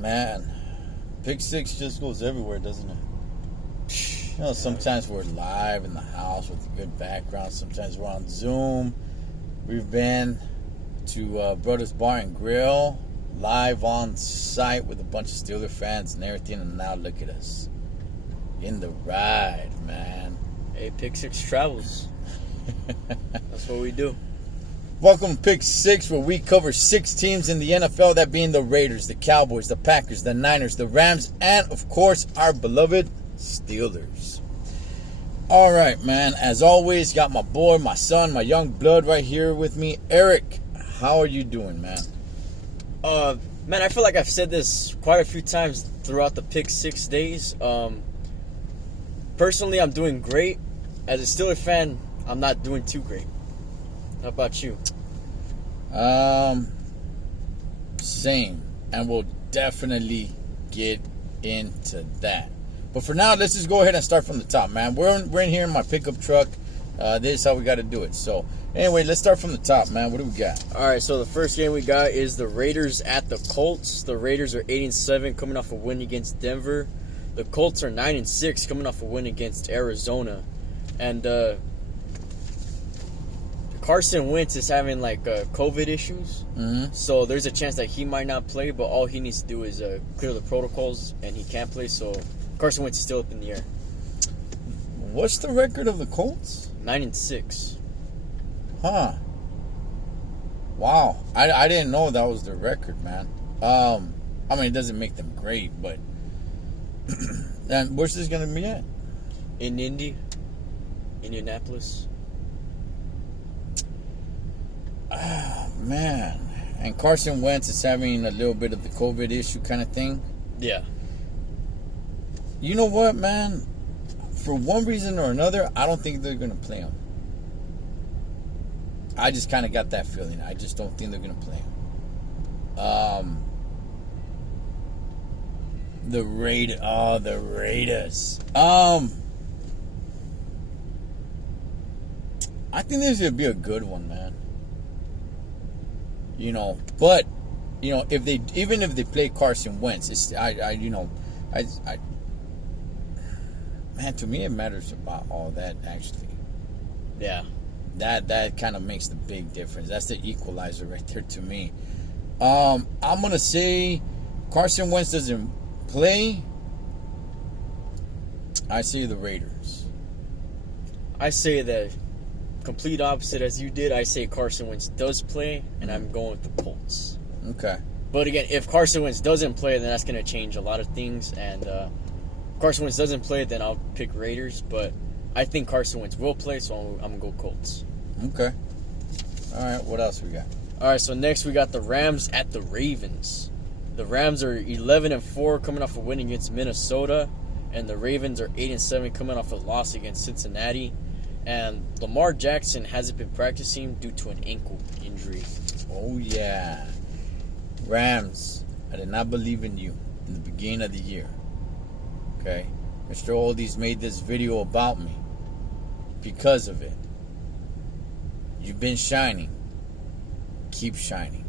Man, Pick Six just goes everywhere, doesn't it? You know, sometimes we're live in the house with a good background. Sometimes we're on Zoom. We've been to Brothers Bar and Grill, live on site with a bunch of Steeler fans and everything. And now look at us in the ride, man. Hey, Pick Six travels. That's what we do. Welcome to Pick Six, where we cover 6 teams in the NFL, that being the Raiders, the Cowboys, the Packers, the Niners, the Rams, and, of course, our beloved Steelers. All right, man. As always, got my boy, my son, my young blood right here with me. Eric, how are you doing, man? Man, I feel like I've said this quite a few times throughout the Pick 6 days. Personally, I'm doing great. As a Steeler fan, I'm not doing too great. How about you? Same. And we'll definitely get into that. But for now, let's just go ahead and start from the top, man. We're in here in my pickup truck. This is how we got to do it. So, anyway, let's start from the top, man. What do we got? All right, so the first game we got is the Raiders at the Colts. The Raiders are 8-7, coming off a win against Denver. The Colts are 9-6, coming off a win against Arizona. And Carson Wentz is having COVID issues, so there's a chance that he might not play. But all he needs to do is clear the protocols, and he can play. So Carson Wentz is still up in the air. What's the record of the Colts? 9-6. Huh. Wow. I didn't know that was their record, man. I mean, it doesn't make them great, but and where's this gonna be at? In Indianapolis. Man. And Carson Wentz is having a little bit of the COVID issue kind of thing. Yeah. You know what, man? For one reason or another, I don't think they're going to play him. I just kind of got that feeling. I just don't think they're going to play him. The Raiders. I think this would be a good one, man. You know, but if they play Carson Wentz, it's man, to me it matters about all that actually. Yeah. That kind of makes the big difference. That's the equalizer right there to me. I'm gonna say Carson Wentz doesn't play. I say the Raiders. I say the complete opposite as you did. I say Carson Wentz does play, and I'm going with the Colts. Okay. But again, if Carson Wentz doesn't play, then that's going to change a lot of things. And if Carson Wentz doesn't play, then I'll pick Raiders. But I think Carson Wentz will play, so I'm going to go Colts. Okay. All right, what else we got? All right, so next we got the Rams at the Ravens. The Rams are 11-4, coming off a win against Minnesota. And the Ravens are 8-7, coming off a loss against Cincinnati. And Lamar Jackson hasn't been practicing due to an ankle injury. Oh, yeah. Rams, I did not believe in you in the beginning of the year. Okay? Mr. Oldies made this video about me because of it. You've been shining. Keep shining.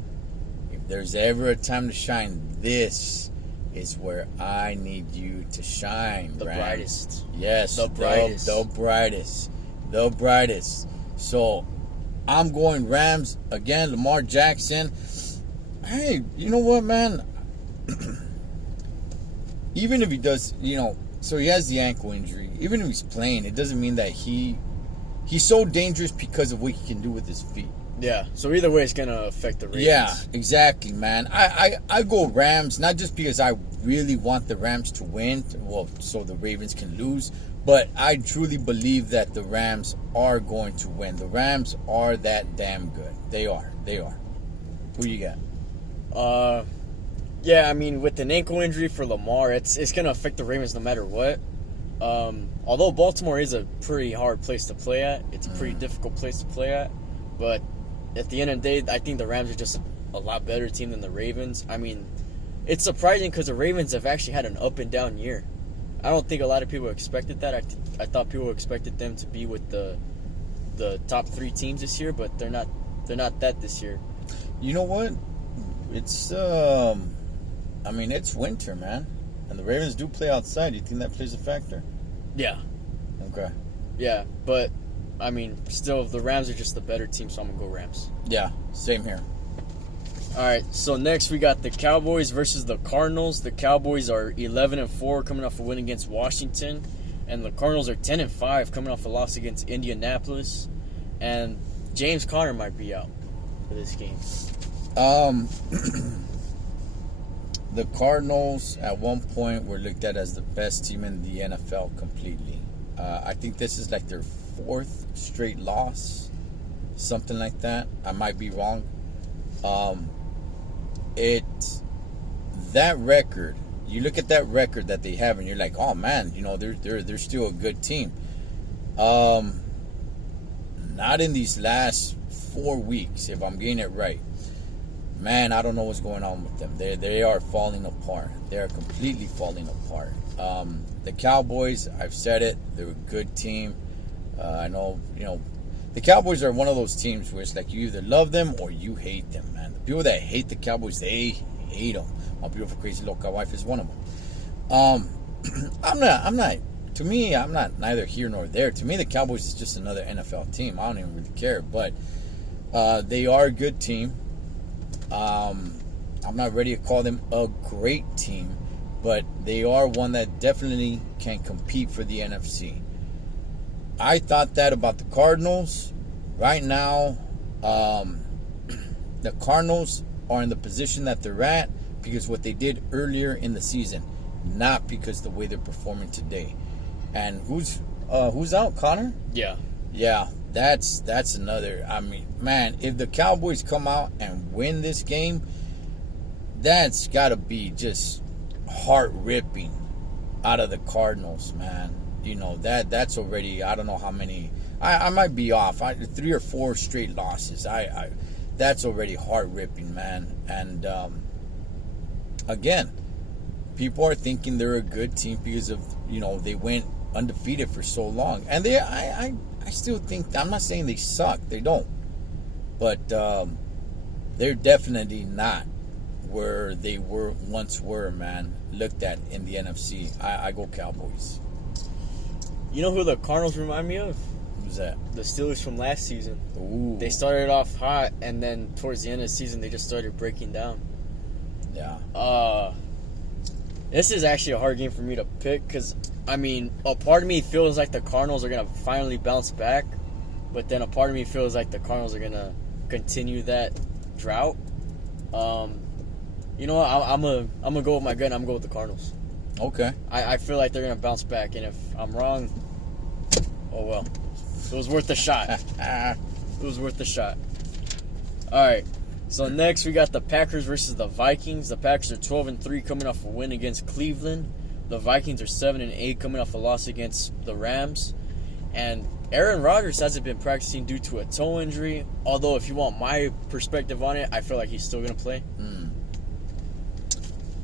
If there's ever a time to shine, this is where I need you to shine, The Rams. brightest. Yes. The brightest. The brightest. The brightest. So, I'm going Rams. Again, Lamar Jackson. Hey, you know what, man? Even if he does, so he has the ankle injury. Even if he's playing, it doesn't mean that he's so dangerous because of what he can do with his feet. Yeah, so either way, it's going to affect the Ravens. Yeah, exactly, man. I go Rams, not just because I really want the Rams to win, well, so the Ravens can lose, but I truly believe that the Rams are going to win. The Rams are that damn good. They are. Who you got? Yeah, I mean, with an ankle injury for Lamar, it's going to affect the Ravens no matter what. Although Baltimore is a pretty hard place to play at, it's a pretty difficult place to play at, but at the end of the day, I think the Rams are just a lot better team than the Ravens. I mean, it's surprising because the Ravens have actually had an up and down year. I don't think a lot of people expected that. I thought people expected them to be with the top 3 teams this year, but they're not that this year. You know what? It's I mean, it's winter, man. And the Ravens do play outside. Do you think that plays a factor? Yeah. Okay. Yeah, but, I mean, still, the Rams are just the better team, so I'm going to go Rams. Yeah, same here. All right, so next we got the Cowboys versus the Cardinals. The Cowboys are 11-4, coming off a win against Washington, and the Cardinals are 10-5, coming off a loss against Indianapolis. And James Conner might be out for this game. The Cardinals at one point were looked at as the best team in the NFL completely. I think this is like their 4th straight loss, something like that. I might be wrong. That record, you look at that record that they have and you're like, oh man, you know, they're still a good team. Not in these last 4 weeks, if I'm getting it right. Man, I don't know what's going on with them. They are falling apart. They are completely falling apart. The Cowboys, I've said it, they're a good team. I know, you know, the Cowboys are one of those teams where it's like you either love them or you hate them, man. The people that hate the Cowboys, they hate them. My beautiful, crazy local wife is one of them. I'm not. To me, I'm not neither here nor there. To me, the Cowboys is just another NFL team. I don't even really care, but they are a good team. I'm not ready to call them a great team, but they are one that definitely can compete for the NFC. I thought that about the Cardinals. Right now, the Cardinals are in the position that they're at because what they did earlier in the season, not because the way they're performing today. And who's out? Connor? Yeah. Yeah, that's another. I mean, man, if the Cowboys come out and win this game, that's got to be just heart-ripping out of the Cardinals, man. You know, that's already, I don't know how many. I might be off. 3 or 4 straight losses. That's already heart-ripping, man. And again, people are thinking they're a good team because of, you know, they went undefeated for so long. And I still think, I'm not saying they suck. They don't. But they're definitely not where they once were, man. Looked at in the NFC. I go Cowboys. You know who the Cardinals remind me of? Who's that? The Steelers from last season. Ooh. They started off hot, and then towards the end of the season, they just started breaking down. Yeah. This is actually a hard game for me to pick because, I mean, a part of me feels like the Cardinals are going to finally bounce back, but then a part of me feels like the Cardinals are going to continue that drought. You know what? I'm gonna go with my gut. I'm going to go with the Cardinals. Okay. I feel like they're going to bounce back, and if I'm wrong, oh well. It was worth the shot. It was worth the shot. All right. So next we got the Packers versus the Vikings. The Packers are 12-3 coming off a win against Cleveland. The Vikings are 7-8 coming off a loss against the Rams. And Aaron Rodgers hasn't been practicing due to a toe injury. Although if you want my perspective on it, I feel like he's still going to play.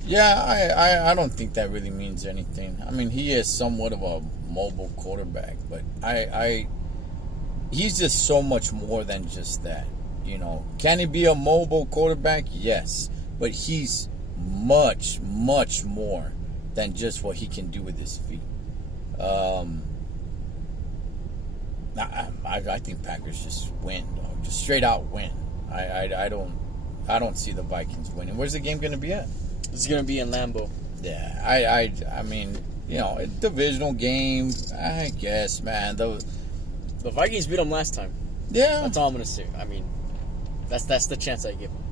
Yeah, I don't think that really means anything. I mean, he is somewhat of a mobile quarterback, but he's just so much more than just that. You know, can he be a mobile quarterback? Yes, but he's much, much more than just what he can do with his feet. I think Packers just win, dog. Just straight out win. I don't see the Vikings winning. Where's the game going to be at? It's going to be in Lambeau. Yeah, I mean, you know, a divisional game, I guess, man. The Vikings beat them last time. Yeah. That's all I'm going to say. I mean, that's the chance I give them.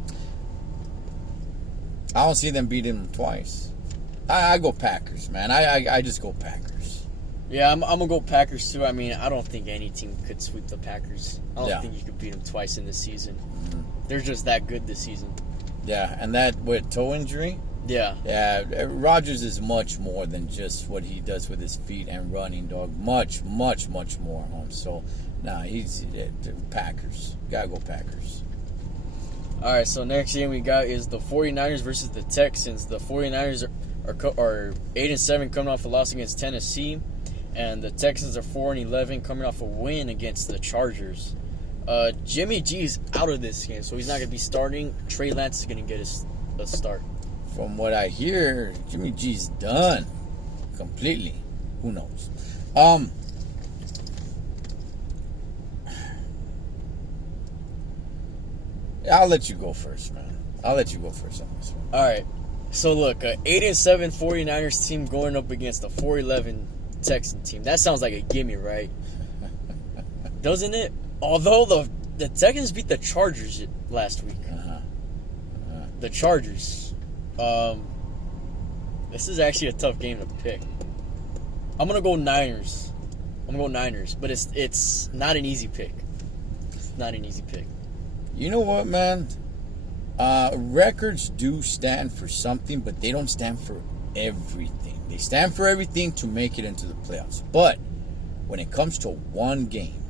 I don't see them beating them twice. I go Packers, man. I just go Packers. Yeah, I'm going to go Packers, too. I mean, I don't think any team could sweep the Packers. I don't think you could beat them twice in this season. Mm-hmm. They're just that good this season. Yeah, and that with toe injury? Yeah. Yeah, Rodgers is much more than just what he does with his feet and running, dog. Much, much, much more. So, he's Packers. Gotta go Packers. All right, so next game we got is the 49ers versus the Texans. The 49ers are 8-7 coming off a loss against Tennessee, and the Texans are 4-11 coming off a win against the Chargers. Jimmy G is out of this game, so he's not going to be starting. Trey Lance is going to get a start. from what I hear, Jimmy G's done completely. Who knows? I'll let you go first, man. I'll let you go first on this one. All right. So look, 8-7 49ers team going up against a 4-11 Texan team. That sounds like a gimme, right? Doesn't it? Although the Texans beat the Chargers last week. The Chargers. This is actually a tough game to pick. I'm gonna go Niners. But it's not an easy pick. It's not an easy pick. You know what, man? Records do stand for something, but they don't stand for everything. They stand for everything to make it into the playoffs. But when it comes to one game,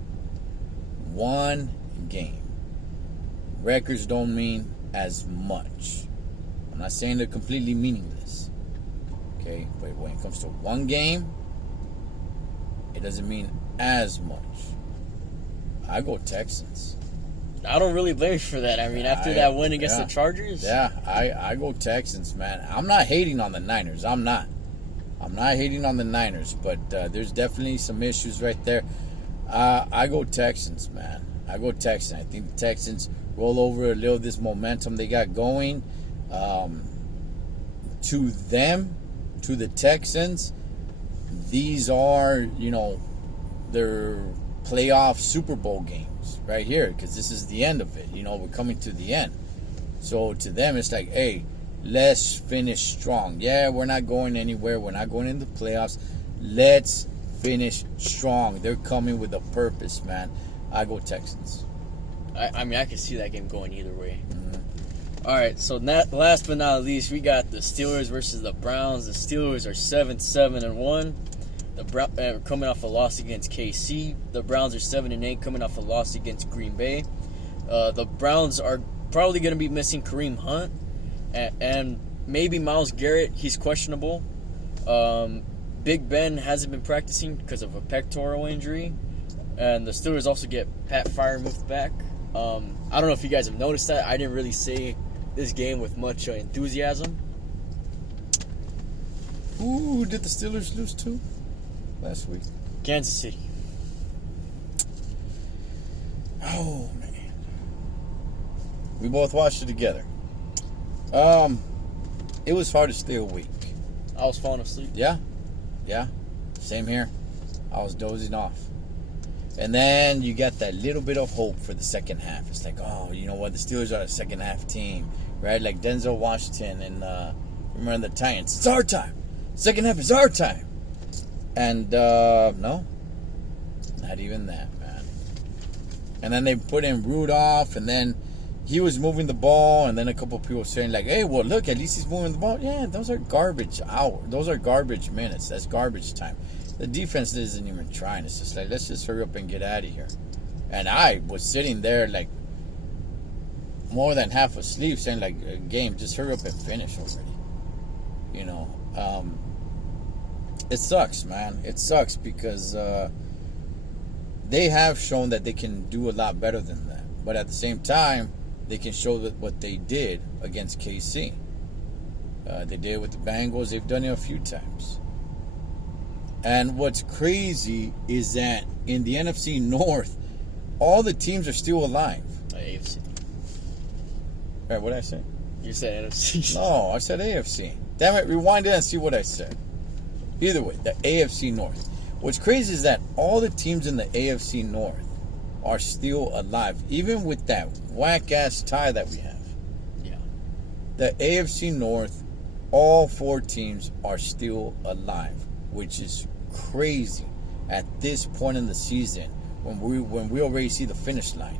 records don't mean as much. I'm not saying they're completely meaningless. Okay? But when it comes to one game, it doesn't mean as much. I go Texans. I don't really blame you for that. I mean, after that win against the Chargers. Yeah, I go Texans, man. I'm not hating on the Niners. I'm not hating on the Niners, but there's definitely some issues right there. I go Texans, man. I go Texans. I think the Texans roll over a little of this momentum they got going. To the Texans, these are, their playoff Super Bowl games right here, because this is the end of it. We're coming to the end. So to them, it's like, hey, let's finish strong. Yeah, we're not going anywhere. We're not going into the playoffs. Let's finish strong. They're coming with a purpose, man. I go Texans. I mean, I can see that game going either way. All right, so last but not least, we got the Steelers versus the Browns. The Steelers are 7-7-1. The coming off a loss against KC. The Browns are 7-8, coming off a loss against Green Bay. The Browns are probably going to be missing Kareem Hunt and maybe Myles Garrett. He's questionable. Big Ben hasn't been practicing because of a pectoral injury, and the Steelers also get Pat Freiermuth back. I don't know if you guys have noticed that. I didn't really say this game with much enthusiasm. Who did the Steelers lose to last week? Kansas City. Oh, man. We both watched it together. It was hard to stay awake. I was falling asleep. Yeah. Same here. I was dozing off. And then you got that little bit of hope for the second half. It's like, oh, you know what? The Steelers are a second half team, right? Like Denzel Washington and remember the Titans. It's our time. Second half is our time. And no, not even that, man. And then they put in Rudolph, and then he was moving the ball, and then a couple of people saying like, hey, well, look, at least he's moving the ball. Yeah, those are garbage hours. Those are garbage minutes. That's garbage time. The defense isn't even trying. It's just like, let's just hurry up and get out of here. And I was sitting there like more than half asleep saying like, game, just hurry up and finish already. It sucks, man. It sucks because they have shown that they can do a lot better than that. But at the same time, they can show that what they did against KC. They did it with the Bengals. They've done it a few times. And what's crazy is that in the NFC North, all the teams are still alive. AFC. Right, what did I say? You said NFC. No, I said AFC. Damn it, rewind it and see what I said. Either way, the AFC North. What's crazy is that all the teams in the AFC North are still alive, even with that whack-ass tie that we have. Yeah. The AFC North, all 4 teams are still alive, which is crazy at this point in the season when we already see the finish line.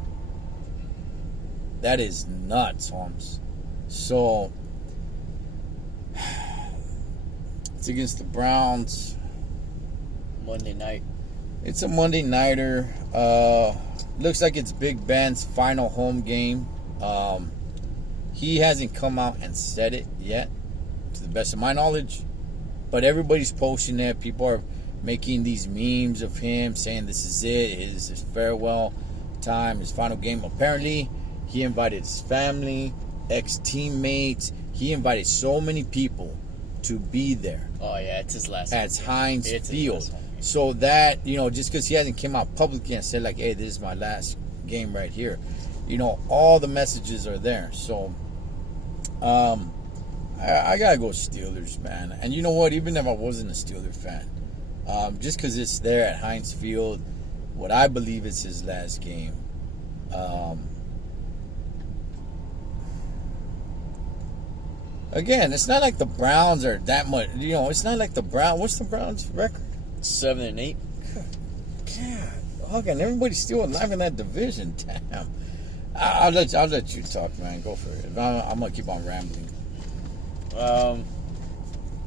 That is nuts, Holmes. So it's against the Browns. Monday night. It's a Monday nighter. Looks like it's Big Ben's final home game. He hasn't come out and said it yet, to the best of my knowledge. But everybody's posting it. People are making these memes of him saying this is it, his farewell time, his final game. Apparently, he invited his family, ex-teammates. He invited so many people to be there Oh yeah, it's his last. at Heinz It's his Field. last home game. So that, just because he hasn't came out publicly and said like, hey, this is my last game right here, all the messages are there. So I gotta go Steelers, man. And you know what? Even if I wasn't a Steeler fan, just because it's there at Heinz Field, what I believe is his last game. Again, it's not like the Browns are that much. It's not like the Browns. What's the Browns' record? 7-8. God, and everybody's still alive in that division. Damn. I'll let you talk, man. Go for it. I'm gonna keep on rambling.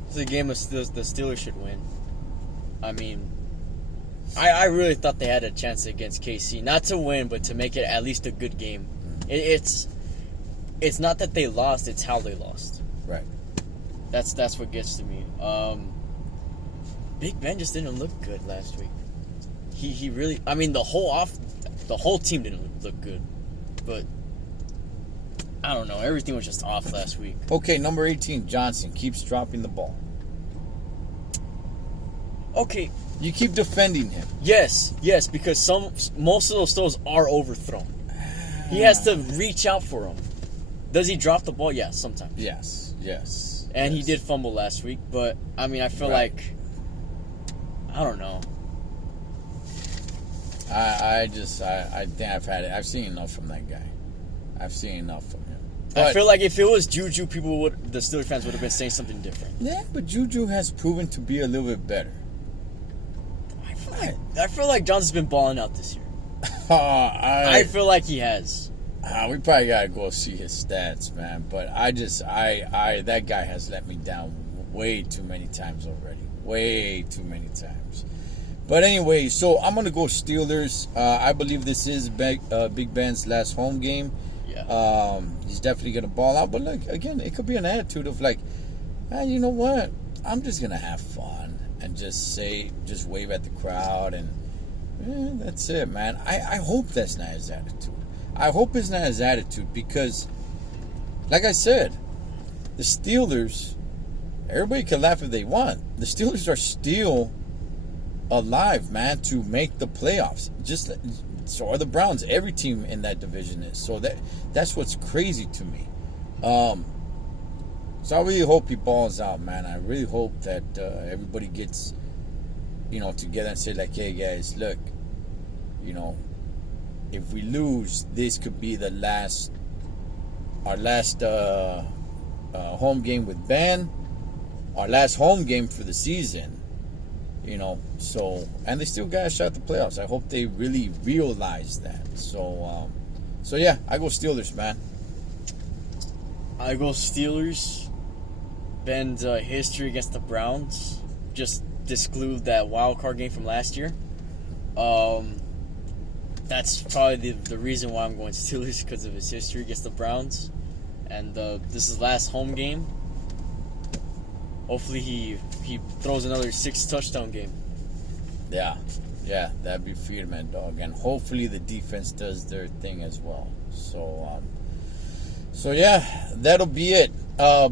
It's a game the Steelers should win. I mean, I really thought they had a chance against KC, not to win, but to make it at least a good game. It's not that they lost; it's how they lost. Right. That's what gets to me. Big Ben just didn't look good last week. He really. I mean, the whole team didn't look good, but I don't know. Everything was just off last week. Okay, number 18, Johnson keeps dropping the ball. Okay. You keep defending him. Yes, because most of those throws are overthrown. He has to reach out for them. Does he drop the ball? Yeah, sometimes. Yes. And he did fumble last week, but I mean, I feel like I don't know. I think I've seen enough from that guy. I've seen enough from him. But, I feel like if it was Juju, the Steelers fans would have been saying something different. Yeah, but Juju has proven to be a little bit better. I feel like Johnson's been balling out this year. I feel like he has. We probably gotta go see his stats, man. But that guy has let me down way too many times already. Way too many times. But anyway, so I'm gonna go Steelers. I believe this is Big Ben's last home game. Yeah. He's definitely gonna ball out. But look, again, it could be an attitude of like, you know what? I'm just gonna have fun and just wave at the crowd and that's it, man. I hope that's not his attitude. I hope it's not his attitude because, like I said, the Steelers, everybody can laugh if they want. The Steelers are still alive, man, to make the playoffs. So are the Browns. Every team in that division is. So that's what's crazy to me. So I really hope he balls out, man. I really hope that everybody gets, together and say like, hey guys, look, if we lose, this could be our last home game with Ben, our last home game for the season. So, and they still got a shot at the playoffs. I hope they really realize that. So yeah, I go Steelers, man. I go Steelers. Ben's history against the Browns just disclude that wild card game from last year. That's probably the reason why I'm going Steelers, because of his history against the Browns. And this is his last home game. Hopefully he throws another 6 touchdown game. Yeah, that'd be Freedman, dog. And hopefully the defense does their thing as well. So yeah, that'll be it.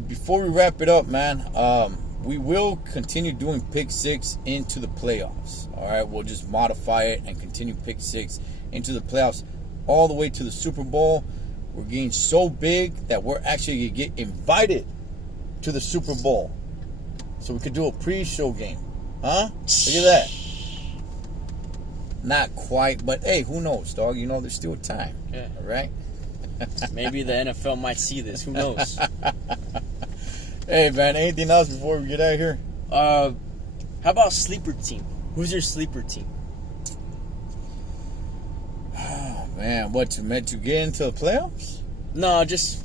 Before we wrap it up, man, we will continue doing Pick 6 into the playoffs. All right, we'll just modify it and continue Pick 6 into the playoffs all the way to the Super Bowl. We're getting so big that we're actually going to get invited to the Super Bowl. So we could do a pre-show game. Huh? Look at that. Not quite, but hey, who knows, dog? There's still time. Yeah. All right? Maybe the NFL might see this. Who knows? Hey, man, anything else before we get out of here? How about sleeper team? Who's your sleeper team? Oh, man, meant to get into the playoffs? No, just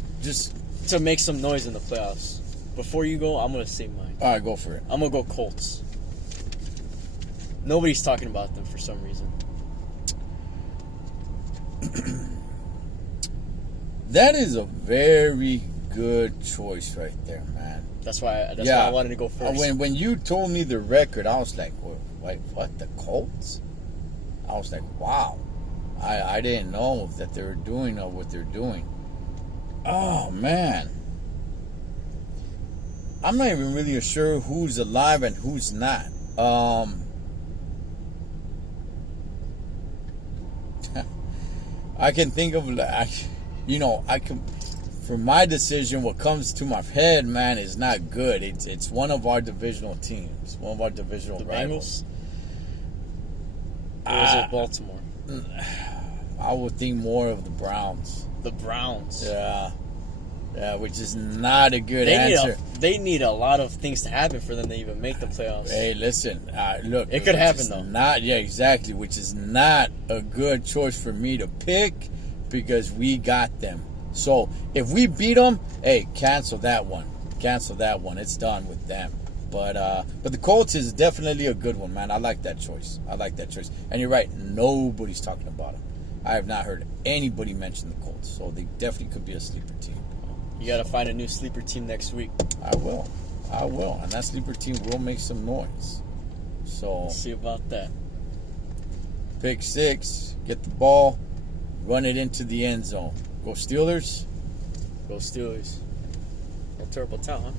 to make some noise in the playoffs. Before you go, I'm going to say mine. All right, go for it. I'm going to go Colts. Nobody's talking about them for some reason. That is a very good choice right there, man. That's why I wanted to go first. When you told me the record, I was like, wait, what, the Colts? I was like, wow. I didn't know that they were doing what they're doing. Oh, man. I'm not even really sure who's alive and who's not. I can think of, I can. For my decision, what comes to my head, man, is not good. It's one of our divisional teams, one of our divisional The rivals. Bengals? Or is it Baltimore? I would think more of the Browns. The Browns. Yeah, which is not a good answer. They need a lot of things to happen for them to even make the playoffs. Hey, listen, look. It could happen, though. Yeah, exactly, which is not a good choice for me to pick because we got them. So if we beat them, hey, cancel that one. It's done with them. But the Colts is definitely a good one, man. I like that choice. And you're right. Nobody's talking about them. I have not heard anybody mention the Colts. So they definitely could be a sleeper team. You got to find a new sleeper team next week. I will. And that sleeper team will make some noise. So Let's see about that. Pick 6. Get the ball. Run it into the end zone. Go Steelers. Go Steelers. No terrible town, huh?